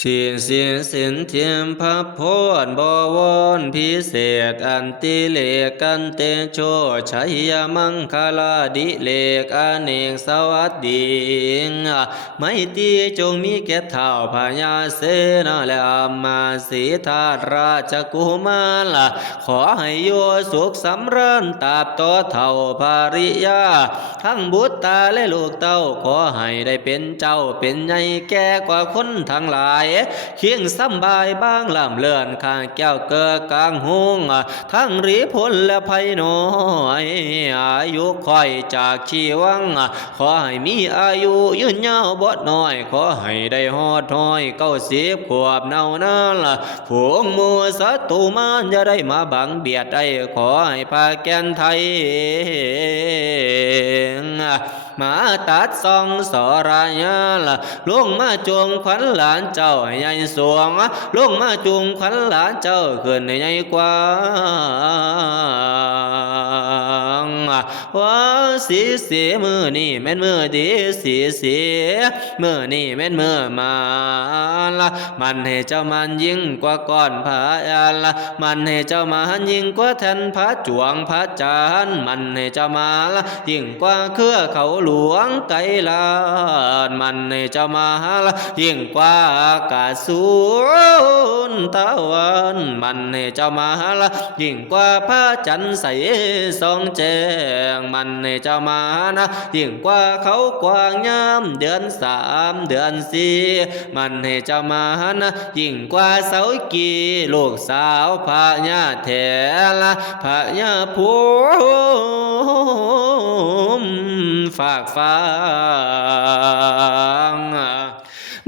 สินเทียมพับพรบวรพิเศษอันติเลกันเตโชชัยยมังคลาดิเลกอเนกสวัสดีไม่ตีจงมีแก่เท่าพญาเสนาและอามาสีธาตุราชกุมารขอให้โยสุขสำราญตราบต่อเท่าภาริยาทั้งบุตรตาและลูกเต้าขอให้ได้เป็นเจ้าเป็นใหญ่แก่กว่าคนทั้งหลายเคียงสำบายบ้างลำเลื่อนข้างแก้วเกิดกลางหงทั้งรีพลและภัยน้อยอายุคอยจากชีวังขอให้มีอายุยืนยาวบ่น้อยขอให้ได้ฮอดห้อย90 ขวบเนานั้นฝูงหมู่ศัตรูมารจะได้มาบังเบียดได้ขอให้พาแก่นไทยมาตัดซองสรายาลงมาจวงขวัญหลานเจ้าให้ใหญ่สวงลงมาจุงขวัญหลานเจ้าขึ้นให้ใหญ่กว่าว่าสีมือนี่แม่นมือดีสีมือนี่แม่นมือมาละมันให้เจ้ามันยิ่งกว่าก้อนผาละมันให้เจ้ามันยิ่งกว่าแทนพระจวงพระจานมันให้เจ้ามาละยิ่งกว่าเครือเขาหลวงไกลลานมันให้เจ้ามาละยิ่งกว่ากาสูนตะวันมันให้เจ้ามาละยิ่งกว่าพระจันทร์ใสสองแจ้งมันให้เจ้ามานะยิ่งกว่าเขากว้างงามเดือน3 เดือน4มันให้เจ้ามานะยิ่งกว่าเสากีลูกสาวพระญาแถละพระญาภูมิฝากฟัง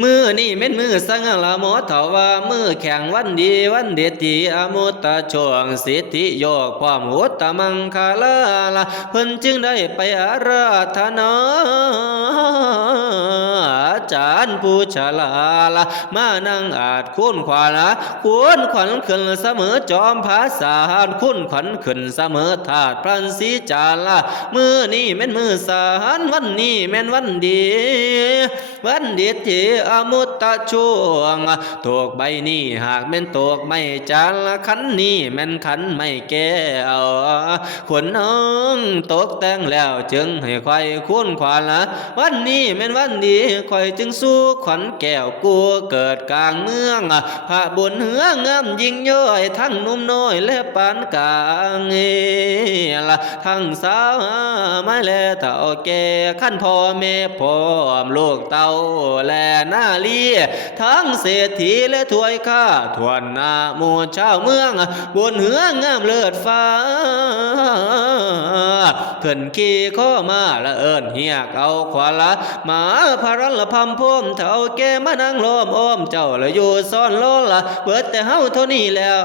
มือนี่เม็นมือสังละโมเถาว่ามือแข่งวันดีวันเด็ดทีอมุตตะช่วงสิทธิโยกความหุตตะมังคาลาละเพิ่นจึงได้ไปอาราธนาอาจารย์ผู้ฉลาละมานั่งอาจคุ้นขวาละคุ้นขวัญขึ้นเสมอจอมภาษาคุ้นขวัญขึ้นเสมอธาตุพรันสีจาละมือนี่แม่นมือสารวันนี้แม่นวันดีวันเด็ดทีอมุตตะช่วงตกใบนี้หากแม่นตกไม่จานละขันนี้แม่นขันไม่แก้วขนน้องตกแต่งแล้วจึงให้คอยคุ้นขวัญละวันนี้แม่นวันดีคอยจึงสู้ขวัญแก้วกูเกิดกลางเมืองพระบุญเหืองามยิ่งย่อยทั้งนุ่มน้อยและปานกลางละทั้งสาวไม่แลเต่าแก่ขั้นพ่อแม่พร้อมลูกเต้าและนาลีทั้งเศรษฐีและถวยข้าทวนหน้าหมู่ชาวเมืองบนเหืองามเลิศฟ้าขึ้นขี่ข้อมาละเอิญเฮียกเอาขวาละมาพารันละพำพุ่มเท่าแก่มานั่งล้อมอ้อมเจ้าละอยู่ซ่อนล้อละเบิดแต่เฮาเท่านี้แล้ว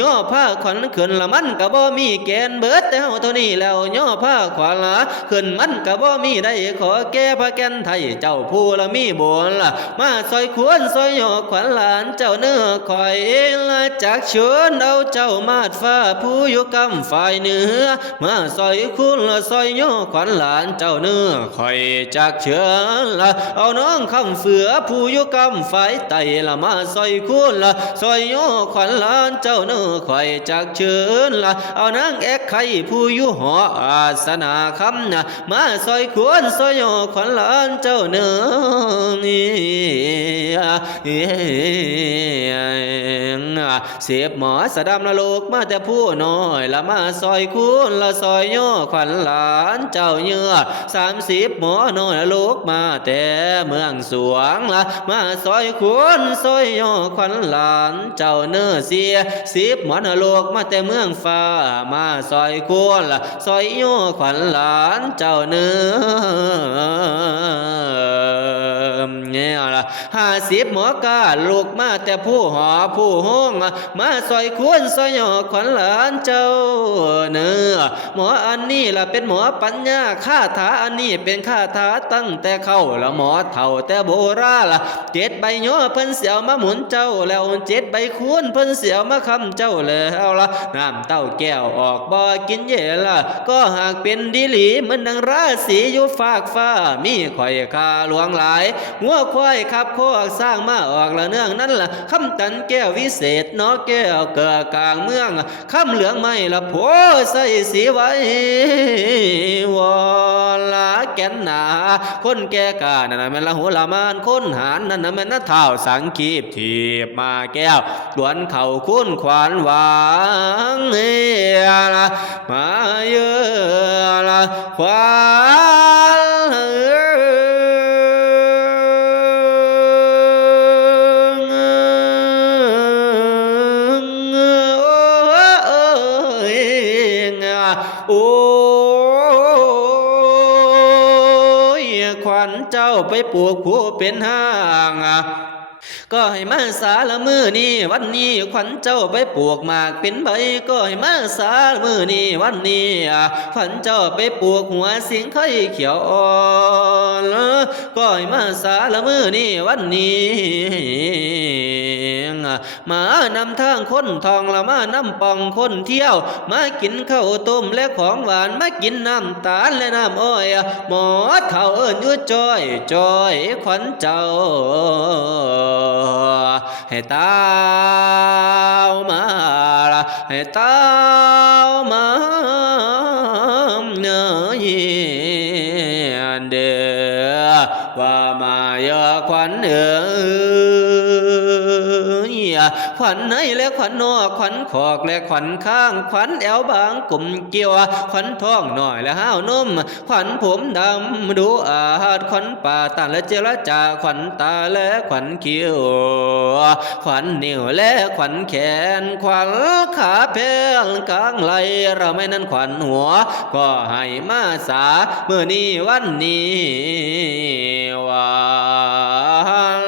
ย่อผ้าขวัญขึ้นละมันกะบ่มีแกนเบิดแต่เฮาเท่านี้แล้วย่อผ้าขวัญละขึ้นมันกะบ่มีได้ขอแก่พระแก่นไทยเจ้าผู้ละมีบุญละมาซอยควรซอยย่อขวัญหลานเจ้าเนื้อคอยละจากชวนเอาเจ้ามาดฟ้าผู้อยู่กำฝ่ายเหนือมาซอยคุณละซอยย่อขวัญหลานเจ้าเนื้อคอยจากเชิญละเอาน้องคำเฟือผู้อยู่กำฝ่ายไตละมาซอยคุณละซอยย่อขวัญหลานเจ้าเนื้อคอยจากเชิญละเอานางแอกไข่ผู้อยู่หออาสนาคำนะมาซอยควรซอยย่อขวัญหลานเจ้าเนื้อเสียบหมอสะดำละโลกมาแต่ผู้น้อยละมาซอยคุณละซอยย่อขวัญหลานเจ้าเยื่อ30หมอน้อยละโลกมาแต่เมืองสวงละมาซอยคุณซอยย่อขวัญหลานเจ้าเนื้อเสีย10หมอละโลกมาแต่เมืองฟ้ามาซอยคุณละซอยย่อขวัญหลานเจ้าเนื้อเนี่ยละ50หมอกาลูกมาแต่ผู้หอผู้ห้องมาซอยควรซอยย่อขวัญหลานเจ้าเนื้อหมออันนี้ล่ะเป็นหมอปัญญาคาถาอันนี้เป็นคาถาตั้งแต่เข้าละหมอเท่าแต่โบราณล่ะ7ใบย่อเพิ่นเสียวมาหมุนเจ้าแล้ว7ใบคูณเพิ่นเสียวมาคำเจ้าแล้วล่ะน้ำเต้าแก้วออกบ่กินเย่ล่ะก็หากเป็นดีหลีเหมือนดังราศีอยู่ฟากฟ้ามีข่อยคาหลวงหลาย งัวควายขับโคกสร้างมาออกละเนื่องนั่นล่ะคำตันแก้ววิเศษเนาะแก้วเกิดกลางเมืองคำเหลืองไม่ละโพใส่สีไว้วอลาแก่นหนาคนแก่กานั่นน่ะแม่นละหัวละมานคนหานนั่นน่ะแม่นนะเท้าสังคีบถีบมาแก้วดวนเข่าคุ้นขวานหวางละมาเยอะละควานโอ้ยขวัญเจ้าไปปลูกผู้เป็นห้างก็ให้มาสาละมือนี้วันนี้ขวัญเจ้าไปปลูกหมากเป็นใบก็ให้มาสาละมือนี้วันนี้ขวัญเจ้าไปปลูกหัวสิงไข่เขียวอ่อนก็ให้มาสาละมือนี้วันนี้มานำทางคนทองละมานำปองคนเที่ยวมากินข้าวต้มและของหวานมากินน้ำตาลและน้ำอ้อยหมอเฒ่าเอิ้นอยู่จอยจอยขวัญเจ้าให้ตาวมาละให้ตาวมาเนยเด้อว่ามาเยอะขวัญขวัญในและขวัญนอกขวัญขอกและขวัญข้างขวัญแอวบางกลุ่มเกี่ยวขวัญท้องหน่อยและห้าวนมขวัญผมดำดูอาจขวัญป่าตันและเจรจาขวัญตาและขวัญคิ้วขวัญนิ้วและขวัญแขนขวัญขาแพงกลางไหลเราไม่นั้นขวัญหัวก็ให้มาสาเมื่อนี้วันนี้วัน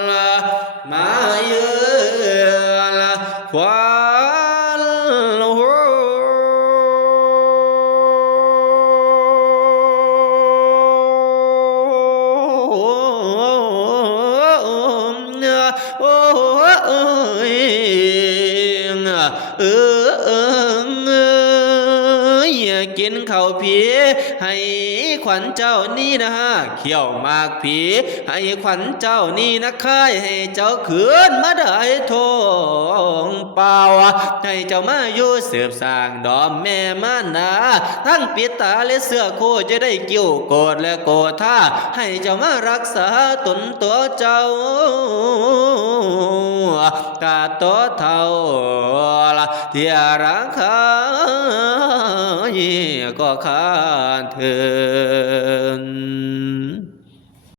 มาเยือนขวัญกินข้าวผีให้ขวัญเจ้านี่นะเขี่ยวมากผีให้ขวัญเจ้านี่นะค่ายให้เจ้าขืนมาได้ทองเปล่าให้เจ้ามาอยู่เสืบสร้างดอมแม่มานาทั้งปิดตาและเสื้อโคจะได้กิ้วโกรธและโกรธท่าให้เจ้ามารักษาตนตัวเจ้ากาตัวเท่าละเทียรักขาก็ขาดเถิน